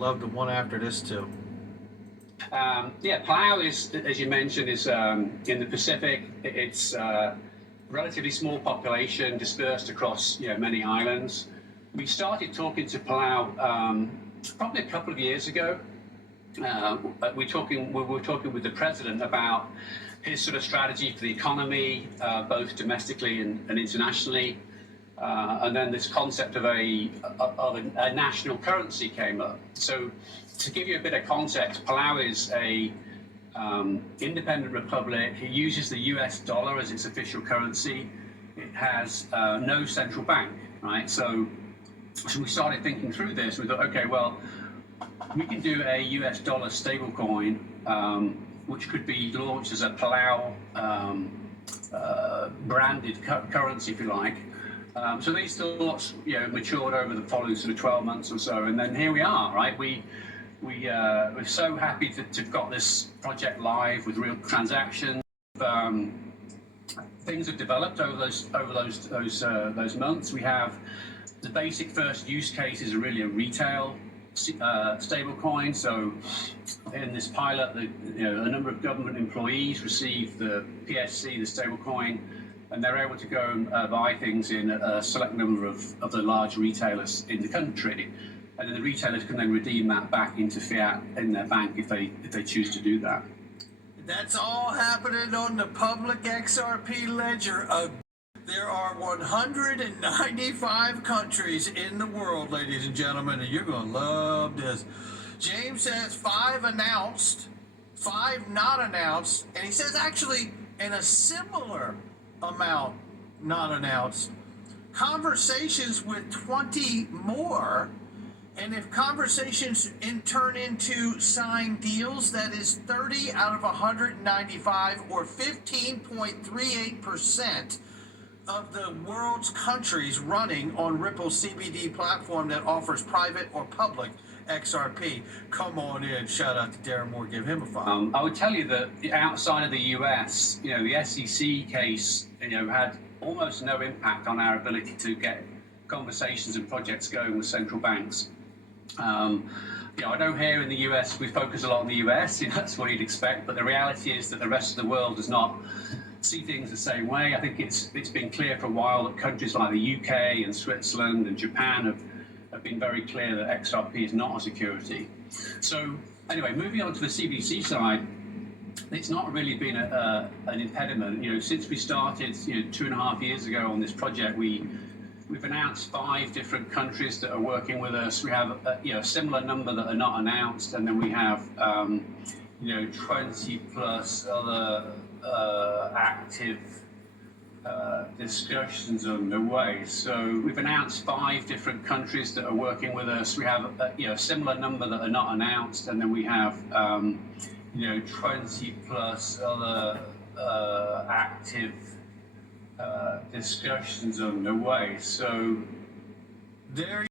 love the one after this too. Yeah, Palau is, as you mentioned, is in the Pacific. It's relatively small population dispersed across many islands. We started talking to Palau probably a couple of years ago. We were talking with the president about his sort of strategy for the economy, both domestically and internationally. And then this concept of a national currency came up. So to give you a bit of context, Palau is a independent republic. It uses the US dollar as its official currency. It has no central bank, right? So we started thinking through this. We thought, okay, well, we can do a US dollar stablecoin, which could be launched as a Palau branded currency, if you like. So these thoughts, matured over the following sort of 12 months or so, and then here we are, right? We're so happy to have got this project live with real transactions. Things have developed over those months. We have the basic first use case is really a retail stablecoin. So in this pilot, a number of government employees receive the PSC, the stablecoin, and they're able to go and buy things in a select number of the large retailers in the country. And then the retailers can then redeem that back into fiat in their bank if they choose to do that. That's all happening on the public XRP ledger. There are 195 countries in the world, ladies and gentlemen, and you're going to love this. James says 5 announced, 5 not announced, and he says actually in a similar amount not announced. Conversations with 20 more. And if conversations turn into signed deals, that is 30 out of 195, or 15.38% of the world's countries running on Ripple's CBD platform that offers private or public XRP. Come on in. Shout out to Darren Moore. Give him a follow. I would tell you that outside of the US, the SEC case, had almost no impact on our ability to get conversations and projects going with central banks. I know here in the US, we focus a lot on the US, that's what you'd expect, but the reality is that the rest of the world does not see things the same way. I think it's been clear for a while that countries like the UK and Switzerland and Japan have been very clear that XRP is not a security. So anyway, moving on to the CBDC side, it's not really been an impediment. Since we started 2.5 years ago on this project, We've announced 5 different countries that are working with us. We have a similar number that are not announced, and then we have 20 plus other active discussions underway. So we've announced 5 different countries that are working with us. We have a similar number that are not announced, and then we have 20 plus other active discussions underway. So there